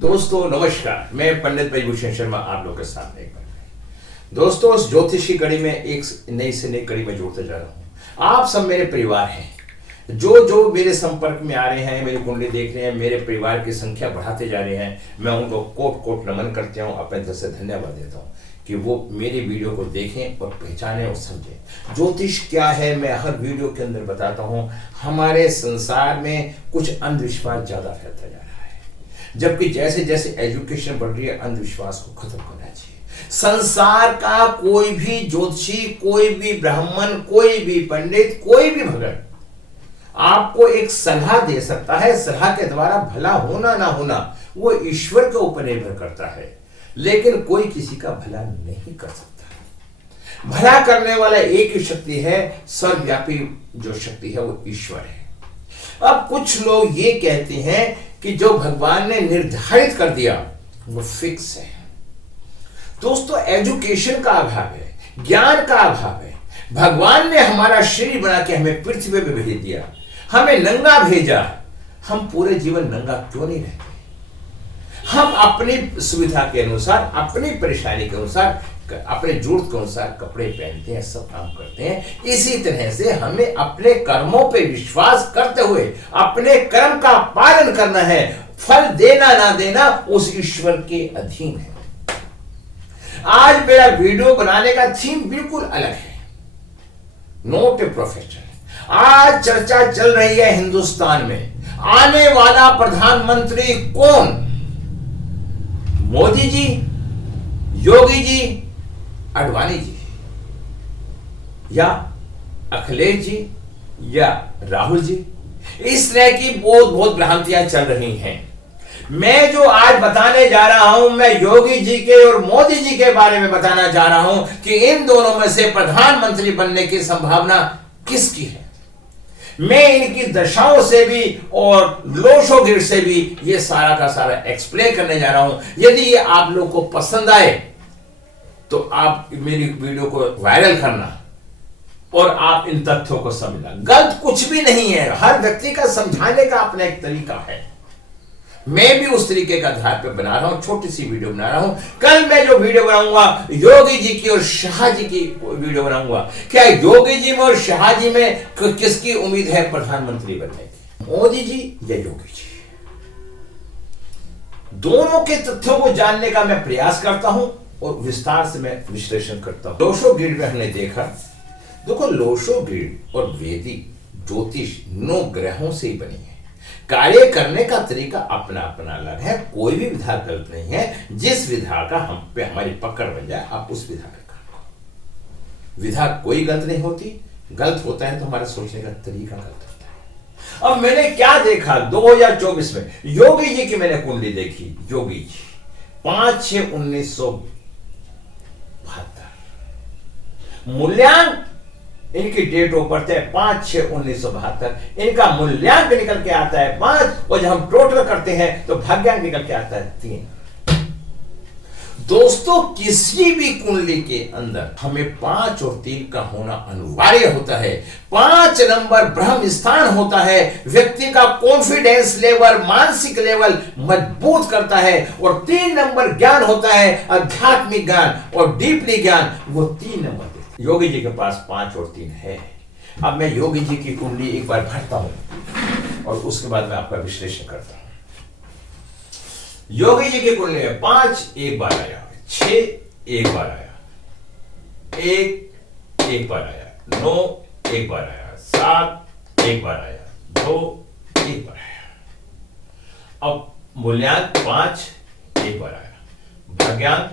दोस्तों नमस्कार, मैं पंडित ब्रजभूषण शर्मा आप लोगों के सामने एक बार दोस्तों उस ज्योतिषी कड़ी में एक नई से नई कड़ी में जोड़ते जा रहा हूँ। आप सब मेरे परिवार हैं, जो जो मेरे संपर्क में आ रहे हैं, मेरी कुंडली देख रहे हैं, मेरे परिवार की संख्या बढ़ाते जा रहे हैं। मैं उनको कोट कोट नमन करता हूँ, अपने तरफ से धन्यवाद देता हूँ कि वो मेरी वीडियो को देखें और पहचानें और समझें। ज्योतिष क्या है मैं हर वीडियो के अंदर बताता हूँ। हमारे संसार में कुछ अंधविश्वास ज्यादा फैलता जा रहा है, जबकि जैसे जैसे एजुकेशन बढ़ रही है अंधविश्वास को खत्म करना चाहिए। संसार का कोई भी ज्योतिषी, कोई भी ब्राह्मण, कोई भी पंडित, कोई भी भगत आपको एक सलाह दे सकता है। सलाह के द्वारा भला होना ना होना वो ईश्वर के ऊपर निर्भर करता है, लेकिन कोई किसी का भला नहीं कर सकता। भला करने वाला एक ही शक्ति है, सर्वव्यापी जो शक्ति है वो ईश्वर है। अब कुछ लोग ये कहते हैं कि जो भगवान ने निर्धारित कर दिया वो फिक्स है। दोस्तों एजुकेशन का अभाव है, ज्ञान का अभाव है। भगवान ने हमारा शरीर बना के हमें पृथ्वी पे भेज दिया, हमें नंगा भेजा। हम पूरे जीवन नंगा क्यों नहीं रहते? हम अपनी सुविधा के अनुसार, अपनी परेशानी के अनुसार, अपने जरूरत के अनुसार कपड़े पहनते हैं, सब काम करते हैं। इसी तरह से हमें अपने कर्मों पे विश्वास करते हुए अपने कर्म का पालन करना है। फल देना ना देना उस ईश्वर के अधीन है। आज मेरा वीडियो बनाने का थीम बिल्कुल अलग है, नोट ए प्रोफेशन। आज चर्चा चल रही है हिंदुस्तान में, आने वाला प्रधानमंत्री कौन? मोदी जी, योगी जी, अडवाणी जी, या अखिलेश जी, या राहुल जी? इस तरह की बहुत भ्रांतियां चल रही हैं। मैं जो आज बताने जा रहा हूं, मैं योगी जी के और मोदी जी के बारे में बताना जा रहा हूं कि इन दोनों में से प्रधानमंत्री बनने की संभावना किसकी है। मैं इनकी दशाओं से भी और लोशोगिर से भी ये सारा का सारा एक्सप्लेन करने जा रहा हूं। यदि ये आप लोग को पसंद आए तो आप मेरी वीडियो को वायरल करना और आप इन तथ्यों को समझना। गलत कुछ भी नहीं है, हर व्यक्ति का समझाने का अपना एक तरीका है। मैं भी उस तरीके का आधार पर बना रहा हूं, छोटी सी वीडियो बना रहा हूं। कल मैं जो वीडियो बनाऊंगा योगी जी की और शाह जी की वीडियो बनाऊंगा। क्या योगी जी में और शाह जी में किसकी उम्मीद है प्रधानमंत्री बनने की, मोदी जी या योगी जी? दोनों के तथ्यों को जानने का मैं प्रयास करता हूं और विस्तार से मैं विश्लेषण करता हूं। लोशो ग्रिड में हमने देखा, देखो लोशो ग्रिड और वैदिक ज्योतिष 9 ग्रहों से ही बनी है। कार्य करने का तरीका अपना अपना अलग है, कोई भी विधा गलत नहीं है। जिस विधा का हम पे हमारी पकड़ बन जाए आप उस विधा पे काम। विधा कोई गलत नहीं होती, गलत होता है तो हमारा सोचने का तरीका गलत होता है। अब मैंने क्या देखा 2024 में, योगी जी की मैंने कुंडली देखी। योगी जी 5/6/1972 मूल्यांक इनकी डेट ऑफ बर्थ है 5/6/1972। इनका मूल्यांक निकल के आता है 5 और जब हम टोटल करते हैं तो भाग्यांक निकल के आता है 3। दोस्तों किसी भी कुंडली के अंदर हमें 5 और 3 का होना अनिवार्य होता है। 5 नंबर ब्रह्म स्थान होता है, व्यक्ति का कॉन्फिडेंस लेवल, मानसिक लेवल मजबूत करता है। और 3 नंबर ज्ञान होता है, आध्यात्मिक ज्ञान और डीपली ज्ञान, वो 3 नंबर। योगी जी के पास 5 और 3 है। अब मैं योगी जी की कुंडली एक बार भरता हूं और उसके बाद मैं आपका विश्लेषण करता हूं। योगी जी की कुंडली में 5 एक बार आया, 6 एक बार आया, 1 एक बार आया, 9 एक बार आया, 7 एक बार आया, 2 एक बार आया। अब मूल्यांक 5 एक बार आया, भाग्यांक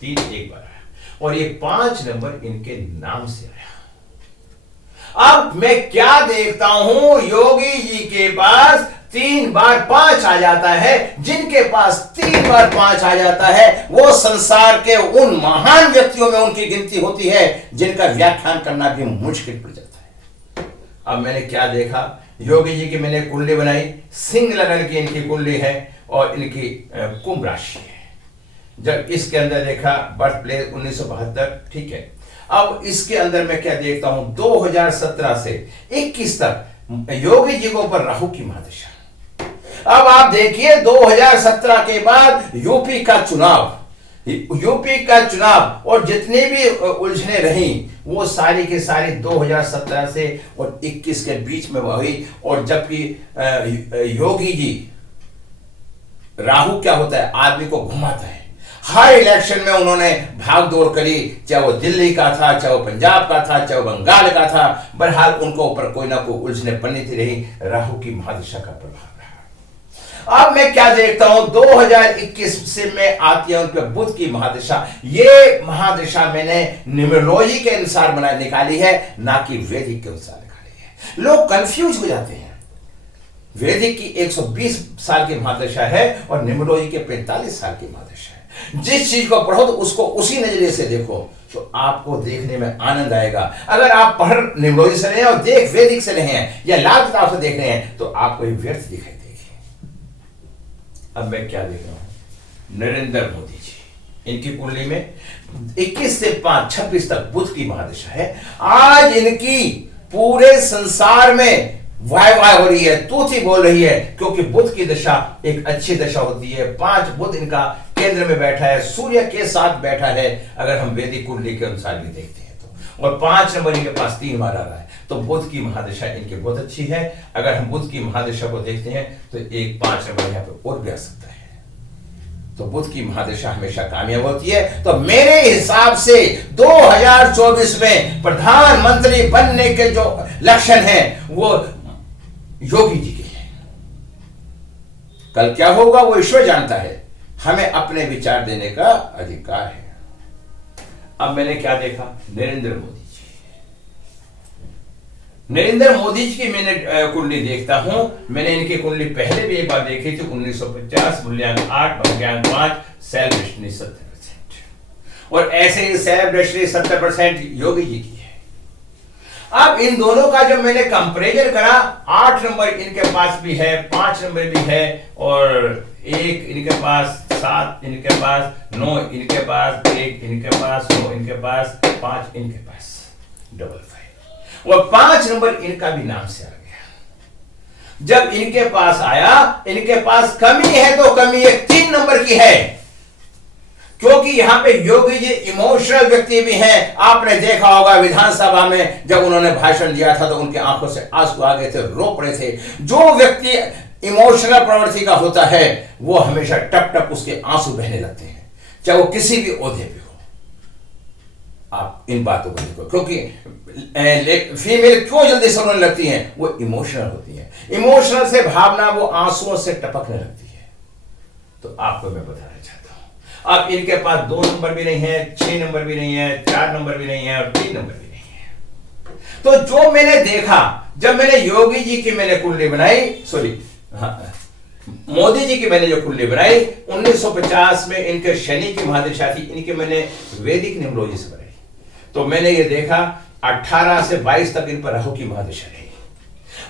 3 एक बार आया और ये 5 नंबर इनके नाम से आया। अब मैं क्या देखता हूं, योगी जी के पास 3 बार 5 आ जाता है। जिनके पास 3 बार 5 आ जाता है वो संसार के उन महान व्यक्तियों में उनकी गिनती होती है जिनका व्याख्यान करना भी मुश्किल पड़ जाता है। अब मैंने क्या देखा, योगी जी की मैंने कुंडली बनाई, सिंह लग्न की इनकी कुंडली है और इनकी कुंभ राशि है। जब इसके अंदर देखा बर्थ प्लेस 1972, ठीक है। अब इसके अंदर मैं क्या देखता हूं, 2017 से 21 तक योगी जी को ऊपर राहु की महादशा। अब आप देखिए 2017 के बाद यूपी का चुनाव और जितनी भी उलझने रही वो सारी की सारी 2017 से और 21 के बीच में हुई। और जबकि योगी जी, राहु क्या होता है, आदमी को घुमाता है। हर इलेक्शन में उन्होंने भाग दौड़ करी, चाहे वो दिल्ली का था, चाहे वो पंजाब का था, चाहे वो बंगाल का था, बहरहाल उनको ऊपर कोई ना कोई उलझने बनती रही। राहु की महादशा का प्रभाव रहा। अब मैं क्या देखता हूं, 2021 से में आती है उनके बुध की महादशा। ये महादशा मैंने न्यूमरोलॉजी के अनुसार बना निकाली है, ना कि वैदिक के अनुसार निकाली है। लोग कंफ्यूज हो जाते हैं। वैदिक की 120 साल की महादशा है और न्यूमरोलॉजी के 45 साल की महादशा है। जिस चीज को पढ़ो तो उसको उसी नजरिए से देखो तो आपको देखने में आनंद आएगा। अगर आप पढ़ न्यूमरोलॉजी से नहीं और देख वैदिक से नहीं है या लाल किताब से देख रहे हैं तो आपको ये व्यर्थ दिखाई देगी। अब मैं क्या देख रहा हूं, नरेंद्र मोदी जी, इनकी कुंडली में 21 से 5-26 तक बुध की महादशा है। आज इनकी पूरे संसार में वाय वाय हो रही है, तूती बोल रही है, क्योंकि बुध की दशा एक अच्छी दशा होती है। 5 बुध इनका केंद्र में बैठा है, सूर्य के साथ बैठा है, अगर हम वैदिक कुंडली के अनुसार भी देखते हैं तो। और 5 नंबर इनके पास 3 बार आ रहा है, तो बुध की महादशा इनकी बहुत अच्छी है। अगर हम बुध की महादशा को देखते हैं तो एक 5 नंबर यहाँ पे और भी आ सकता है। तो बुध की महादशा हमेशा कामयाब होती है। तो मेरे हिसाब से 2024 में प्रधानमंत्री बनने के जो लक्षण हैं वो योगी जी के हैं। कल क्या होगा वो ईश्वर जानता है, हमें अपने विचार देने का अधिकार है। अब मैंने क्या देखा, नरेंद्र मोदी जी की मैंने कुंडली देखता हूं। मैंने इनकी कुंडली पहले भी एक बार देखी थी, 1950, मूल्यांक 8, मूल्यांक 5, सेल्फ डेस्टिनी 70%, और ऐसे ही सेल्फ डेस्टिनी 70% योगी जी की है। अब इन दोनों का जब मैंने कंपैरिजन करा, 8 नंबर इनके पास भी है, 5 नंबर भी है, और 1 इनके पास, 7 इनके पास, 9 इनके पास, 1 इनके पास, 9 इनके पास, 5 इनके पास, डबल 5, और 5 नंबर इनका भी नाम से आ गया। जब इनके पास आया, इनके पास कमी है तो कमी एक 3 नंबर की है, क्योंकि यहां पे योगी जी इमोशनल व्यक्ति भी हैं। आपने देखा होगा विधानसभा में जब उन्होंने भाषण दिया था तो उनकी आंखों से आंसू आ गए थे, रो पड़े थे। जो व्यक्ति इमोशनल प्रवृत्ति का होता है वो हमेशा टप टप उसके आंसू बहने लगते हैं, चाहे वो किसी भी ओहदे पे हो। आप इन बातों को देखो, क्योंकि फीमेल क्यों जल्दी से रोने लगती हैं, वो इमोशनल होती है। इमोशनल से भावना वो आंसुओं से टपकने लगती है। तो आपको मैं बताना चाहता हूं, अब इनके पास 2 नंबर भी नहीं है, 6 नंबर भी नहीं है, 4 नंबर भी नहीं है, और 3 नंबर भी नहीं है। तो जो मैंने देखा, जब मैंने योगी जी की मैंने कुंडली बनाई, मोदी जी की मैंने जो कुंडली बनाई, 1950 में इनके शनि की महादशा थी, इनके मैंने वैदिक न्यूमरोलॉजी से बनाई। तो मैंने ये देखा 18 से 22 तक इन पर राहु की महादशा रही।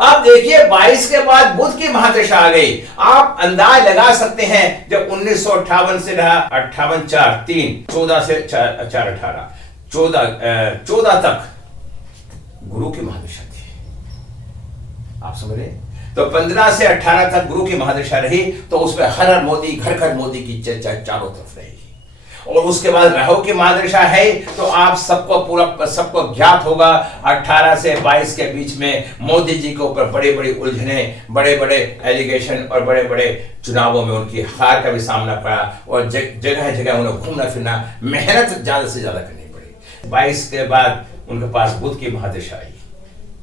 आप देखिए 22 के बाद बुध की महादशा आ गई। आप अंदाज लगा सकते हैं, जब 1958 से रहा 58, 4, 3, 14 से 4, 18, 14 तक गुरु की महादशा थी। आप समझ रहे? तो 15 से 18 तक गुरु की महादशा रही, तो उसमें हर हर मोदी, घर घर मोदी की चर्चा चारों तरफ रही। और उसके बाद राहु की महादशा है, तो आप सबको ज्ञात होगा 18 से 22 के बीच में मोदी जी के ऊपर बड़े बड़े उलझने, बड़े बड़े एलिगेशन और बड़े बड़े चुनावों में उनकी हार का भी सामना पड़ा, और जगह जगह उन्हें घूमना फिरना, मेहनत ज्यादा से ज्यादा करनी पड़ी। 22 के बाद उनके पास बुध की महादशा आई।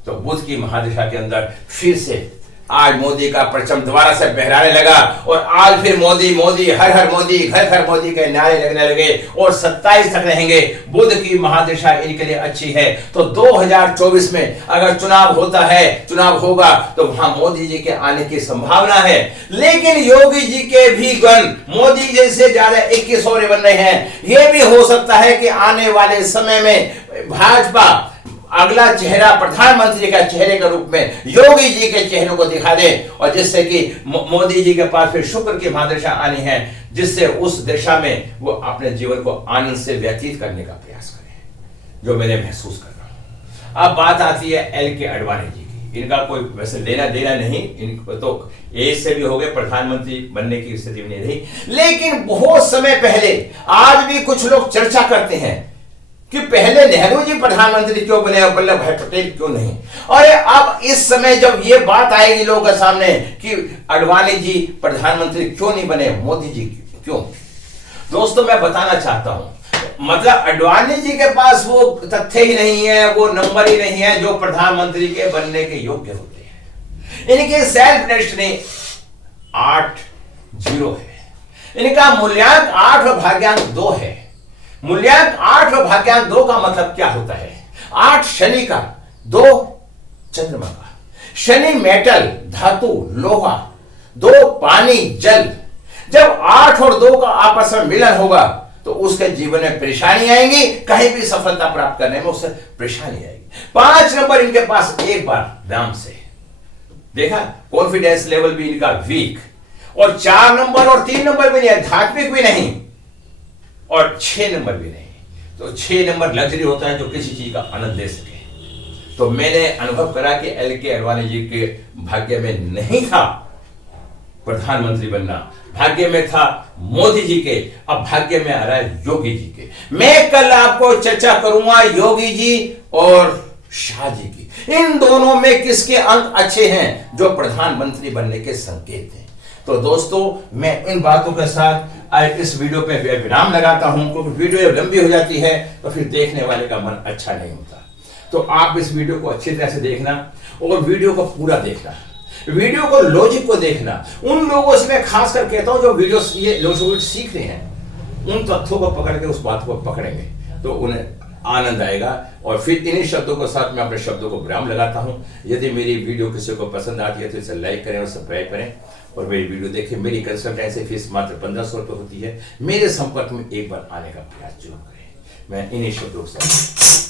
तो बुध की महादशा के अंदर फिर से आज मोदी का परचम दोबारा से बहराने लगा, और आज फिर मोदी मोदी, हर हर मोदी, घर घर मोदी के नारे लगने लगे, और 27 तक रहेंगे। बुध की महादशा इनके लिए अच्छी है। तो 2024 में अगर चुनाव होता है, चुनाव होगा, तो वहां मोदी जी के आने की संभावना है। लेकिन योगी जी के भी गण मोदी जैसे ज्यादा 21 और बन रहे हैं। यह भी हो सकता है कि आने वाले समय में भाजपा अगला चेहरा प्रधानमंत्री का चेहरे के रूप में योगी जी के चेहरे को दिखा दे, और जिससे कि मोदी जी के पास फिर शुक्र की महादशा आनी है, जिससे उस दिशा में वो अपने जीवन को आनंद से व्यतीत करने का प्रयास करें, जो मैंने महसूस कर रहा हूं। अब बात आती है एल के अडवाणी जी की। इनका कोई वैसे लेना देना नहीं, इनको तो एज से भी हो गए, प्रधानमंत्री बनने की स्थिति में नहीं रही। लेकिन बहुत समय पहले, आज भी कुछ लोग चर्चा करते हैं कि पहले नेहरू जी प्रधानमंत्री क्यों बने और वल्लभ भाई पटेल क्यों नहीं। और अब इस समय जब ये बात आएगी लोगों के सामने कि अडवाणी जी प्रधानमंत्री क्यों नहीं बने, मोदी जी क्यों। दोस्तों मैं बताना चाहता हूं, मतलब अडवाणी जी के पास वो तथ्य ही नहीं है, वो नंबर ही नहीं है जो प्रधानमंत्री के बनने के योग्य होते हैं। इनके सेल्फ रेस्टनिंग 8-0 है। इनका मूल्यांक 8 और भाग्यांक 2 है। मूल्यांक 8 और भाग्यांक 2 का मतलब क्या होता है? 8 शनि का, 2 चंद्रमा का। शनि मेटल, धातु, लोहा, 2 पानी, जल। जब 8 और 2 का आपस में मिलन होगा तो उसके जीवन में परेशानी आएंगी, कहीं भी सफलता प्राप्त करने में उससे परेशानी आएगी। 5 नंबर इनके पास एक बार नाम से देखा, कॉन्फिडेंस लेवल भी इनका वीक। और 4 नंबर और 3 नंबर भी नहीं है, धार्मिक भी नहीं, और 6 नंबर भी नहीं। तो 6 नंबर लग्जरी होता है जो किसी चीज का आनंद ले सके। तो मैंने अनुभव करा कि एल.के. अडवाणी जी के भाग्य में नहीं था प्रधानमंत्री बनना, भाग्य में था मोदी जी के, अब भाग्य में आ रहा है योगी जी के। मैं कल आपको चर्चा करूंगा योगी जी और शाह जी की, इन दोनों में किसके अंक अच्छे हैं जो प्रधानमंत्री बनने के संकेत हैं। तो दोस्तों मैं इन बातों के साथ आज इस वीडियो पे विराम लगाता हूं, क्योंकि वीडियो लंबी हो जाती है तो फिर देखने वाले का मन अच्छा नहीं होता। तो आप इस वीडियो को अच्छी तरह से देखना और वीडियो को पूरा देखना, वीडियो को लॉजिक को देखना। उन लोगों से मैं खास कर कहता हूं जो वीडियो ये लॉजिक सीख रहे हैं, उन तथ्यों को पकड़ के उस बात को पकड़ेंगे तो उन्हें आनंद आएगा। और फिर इन्हीं शब्दों के साथ मैं अपने शब्दों को विराम लगाता हूं। यदि मेरी वीडियो किसी को पसंद आती है तो इसे लाइक करें और सब्सक्राइब करें और मेरी वीडियो देखें। मेरी कंसल्टेंसी फीस मात्र 1500 रुपये होती है। मेरे संपर्क में एक बार आने का प्रयास जरूर करें। मैं इन्हीं शब्दों के साथ